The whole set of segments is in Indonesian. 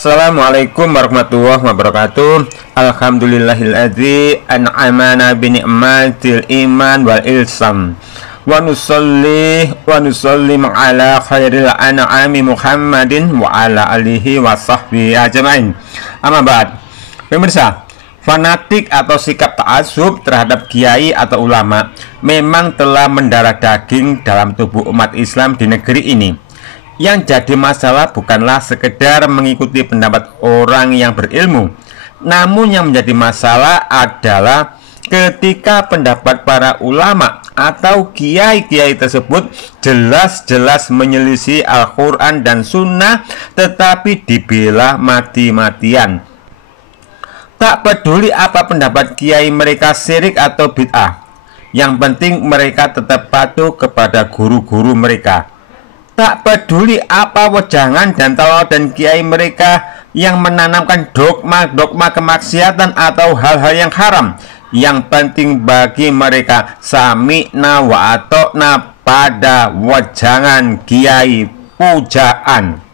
Assalamualaikum warahmatullahi wabarakatuh. Alhamdulillahilladzi an'amana bi ni'matil iman wal ilsam. Wa nusalli ala khairil an'ami Muhammadin wa ala alihi wa sahbihi ajmain. Amma ba'd. Pemirsa, fanatik atau sikap ta'assub terhadap kiai atau ulama memang telah mendarah daging dalam tubuh umat Islam di negeri ini. Yang jadi masalah bukanlah sekedar mengikuti pendapat orang yang berilmu, namun yang menjadi masalah adalah ketika pendapat para ulama atau kiai-kiai tersebut jelas-jelas menyelisih Al-Quran dan Sunnah, tetapi dibela mati-matian. Tak peduli apa pendapat kiai mereka syirik atau bid'ah, yang penting mereka tetap patuh kepada guru-guru mereka. Tak peduli apa wejangan dan teladan kiai mereka yang menanamkan dogma-dogma kemaksiatan atau hal-hal yang haram. Yang penting bagi mereka sami'na wa ata'na pada wejangan kiai pujaan.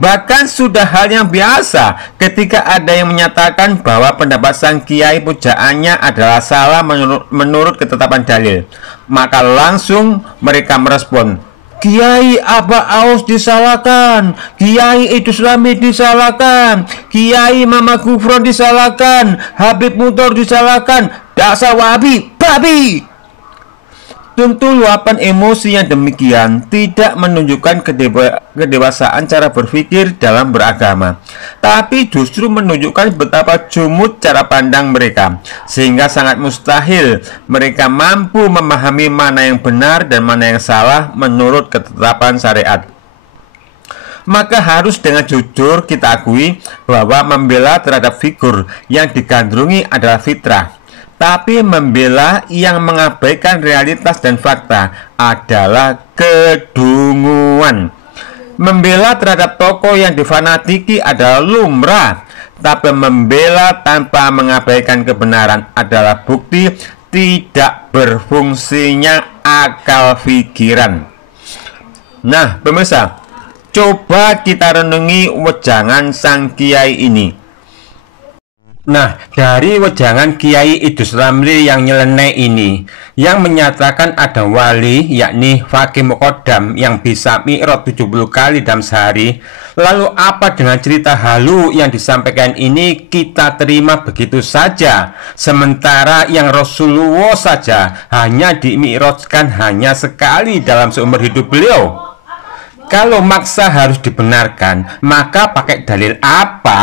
Bahkan sudah hal yang biasa ketika ada yang menyatakan bahwa pendapat sang kiai pujaannya adalah salah menurut ketetapan dalil. Maka langsung mereka merespon, Kiai Aba Aus disalahkan, Kiai Idrus Lami disalahkan, Kiai Mama Gufron disalahkan, Habib Mutor disalahkan, dasar Wahabi, babi. Tentu luapan emosi yang demikian tidak menunjukkan kedewasaan cara berpikir dalam beragama, tapi justru menunjukkan betapa jumud cara pandang mereka, sehingga sangat mustahil mereka mampu memahami mana yang benar dan mana yang salah menurut ketetapan syariat. Maka harus dengan jujur kita akui bahwa membela terhadap figur yang digandrungi adalah fitrah. Tapi membela yang mengabaikan realitas dan fakta adalah kedunguan. Membela terhadap tokoh yang difanatiki adalah lumrah, tapi membela tanpa mengabaikan kebenaran adalah bukti tidak berfungsinya akal pikiran. Nah, pemirsa, coba kita renungi wejangan sang kiai ini. Nah, dari wejangan Kiai Idrus Ramli yang nyeleneh ini, yang menyatakan ada wali, yakni Fakih Muqaddam, yang bisa mi'raj 70 kali dalam sehari, lalu apa dengan cerita halu yang disampaikan ini kita terima begitu saja, sementara yang Rasulullah saja hanya dimi'rajkan hanya sekali dalam seumur hidup beliau? Kalau maksa harus dibenarkan, maka pakai dalil apa?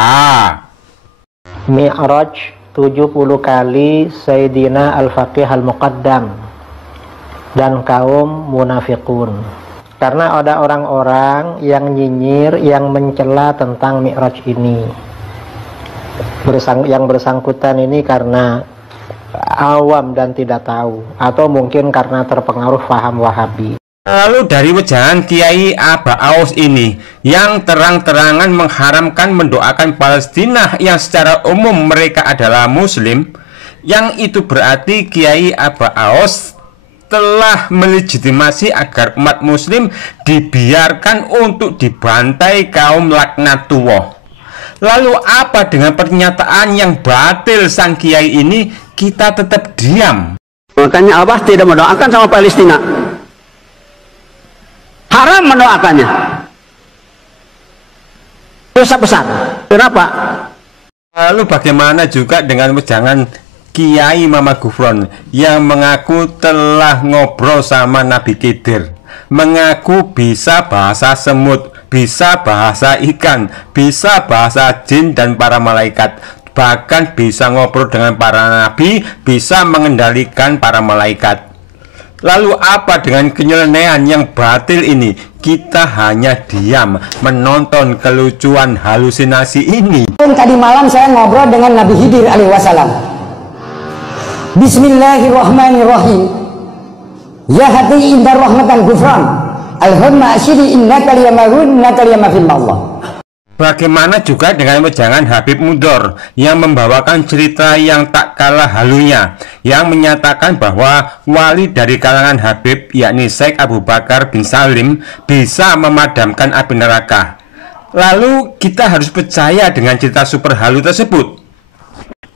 Mi'raj 70 kali Sayyidina Al-Faqih Al-Muqaddam dan kaum munafikun. Karena ada orang-orang yang nyinyir, yang mencela tentang Mi'raj ini. Yang bersangkutan ini karena awam dan tidak tahu, atau mungkin karena terpengaruh paham Wahabi. Lalu dari wejangan Kiai Aba Aus ini yang terang-terangan mengharamkan mendoakan Palestina yang secara umum mereka adalah Muslim, yang itu berarti Kiai Aba Aus telah melegitimasi agar umat Muslim dibiarkan untuk dibantai kaum laknatullah. Lalu apa dengan pernyataan yang batil sang Kiai ini? Kita tetap diam. Makanya Abbas tidak mendoakan sama Palestina. Haram mendoakannya, dosa besar. Kenapa? Lalu bagaimana juga dengan wejangan Kiai Mama Gufron yang mengaku telah ngobrol sama Nabi Khidir, mengaku bisa bahasa semut, bisa bahasa ikan, bisa bahasa jin dan para malaikat, bahkan bisa ngobrol dengan para nabi, bisa mengendalikan para malaikat. Lalu apa dengan kenyelenehan yang batil ini? Kita hanya diam menonton kelucuan halusinasi ini. Tadi malam saya ngobrol dengan Nabi Khidir alaihi wasallam. Bismillahirrahmanirrahim. Ya hati inda rahmatan gufran. Alhamma asyiri innaka liyamarun innaka liyamafil Allah. Bagaimana juga dengan wejangan Habib Mutor yang membawakan cerita yang tak kalah halunya, yang menyatakan bahwa wali dari kalangan Habib, yakni Syekh Abu Bakar bin Salim, bisa memadamkan api neraka. Lalu kita harus percaya dengan cerita super halu tersebut.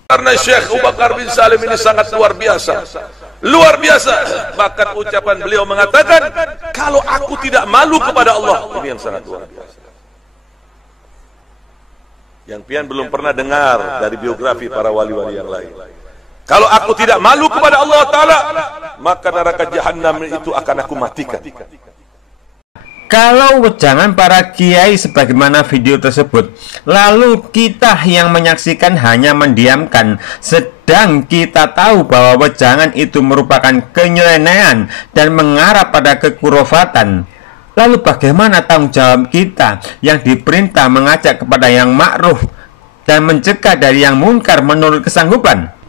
Karena Syekh Abu Bakar bin Salim ini sangat luar biasa. Luar biasa. Bahkan ucapan beliau mengatakan, kalau aku tidak malu kepada Allah. Ini yang sangat luar biasa. Yang pian belum pernah dengar dari biografi para wali-wali yang lain. Kalau aku tidak malu kepada Allah Ta'ala, maka neraka Jahannam itu akan aku matikan. Kalau wejangan para kiai sebagaimana video tersebut, lalu kita yang menyaksikan hanya mendiamkan, sedang kita tahu bahwa wejangan itu merupakan kenyelenean dan mengarah pada kekurofatan, lalu bagaimana tanggung jawab kita yang diperintah mengajak kepada yang ma'ruf dan mencegah dari yang mungkar menurut kesanggupan?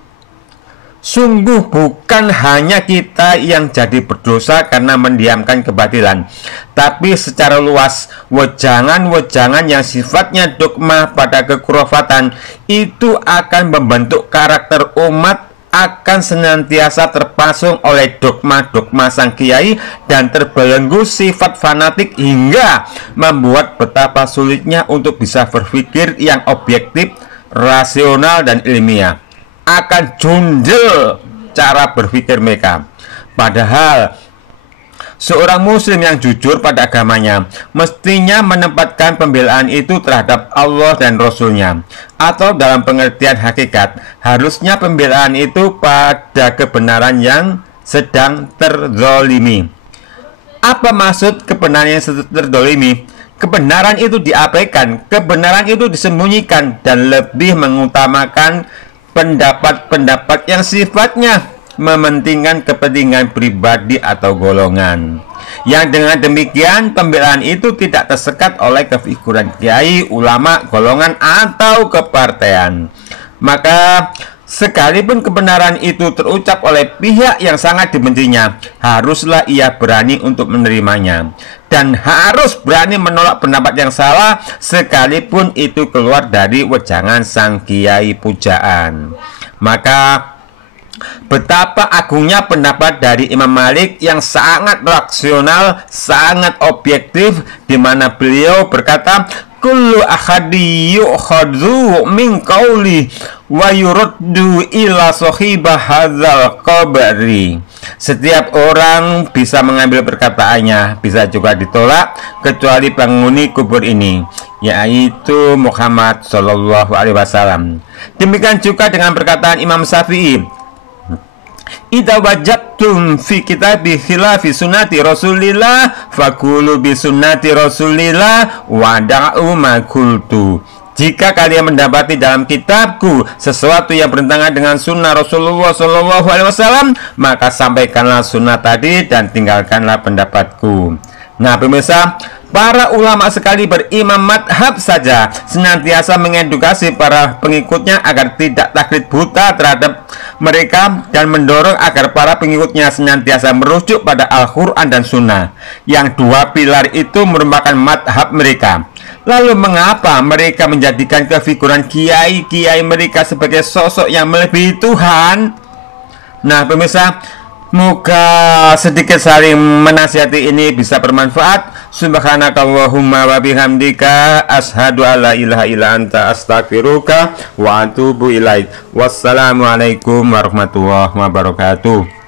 Sungguh bukan hanya kita yang jadi berdosa karena mendiamkan kebatilan, tapi secara luas wejangan-wejangan yang sifatnya dogma pada kekurofatan itu akan membentuk karakter umat, akan senantiasa terpasung oleh dogma-dogma sang kiai dan terbelenggu sifat fanatik hingga membuat betapa sulitnya untuk bisa berpikir yang objektif, rasional, dan ilmiah. Akan jundel cara berpikir mereka. Padahal seorang muslim yang jujur pada agamanya mestinya menempatkan pembelaan itu terhadap Allah dan Rasulnya, atau dalam pengertian hakikat harusnya pembelaan itu pada kebenaran yang sedang terzolimi. Apa maksud kebenaran yang sedang terzolimi? Kebenaran itu diabaikan, kebenaran itu disembunyikan, dan lebih mengutamakan pendapat-pendapat yang sifatnya mementingkan kepentingan pribadi atau golongan. Yang dengan demikian pembelaan itu tidak tersekat oleh kefiguran kiai, ulama, golongan, atau kepartean. Maka sekalipun kebenaran itu terucap oleh pihak yang sangat dibencinya, haruslah ia berani untuk menerimanya, dan harus berani menolak pendapat yang salah sekalipun itu keluar dari wejangan sang kiai pujaan. Maka betapa agungnya pendapat dari Imam Malik yang sangat rasional, sangat objektif, di mana beliau berkata, kullu ahadi yu'khadhu min qawli wa yuraddu ila sahibah hadzal qabri. Setiap orang bisa mengambil perkataannya, bisa juga ditolak, kecuali penghuni kubur ini, yaitu Muhammad Shallallahu Alaihi Wasallam. Demikian juga dengan perkataan Imam Syafi'i, idza wajadtum fi kitabi khilafi sunnati Rasulillah faqulu bi sunnati Rasulillah wa da'u ma qultu. Jika kalian mendapati dalam kitabku sesuatu yang bertentangan dengan sunnah Rasulullah SAW, maka sampaikanlah sunnah tadi dan tinggalkanlah pendapatku. Nah pemirsa, para ulama sekali berimam madhab saja senantiasa mengedukasi para pengikutnya agar tidak taklid buta terhadap mereka dan mendorong agar para pengikutnya senantiasa merujuk pada Al-Quran dan Sunnah, yang dua pilar itu merupakan madhab mereka. Lalu mengapa mereka menjadikan kefiguran kiai-kiai mereka sebagai sosok yang melebihi Tuhan? Nah pemirsa, moga sedikit saling menasihati ini bisa bermanfaat. Subhanakallahumma wa bihamdika asyhadu alla ilaha illa anta astaghfiruka wa atubu ilaik. Wassalamualaikum warahmatullahi wabarakatuh.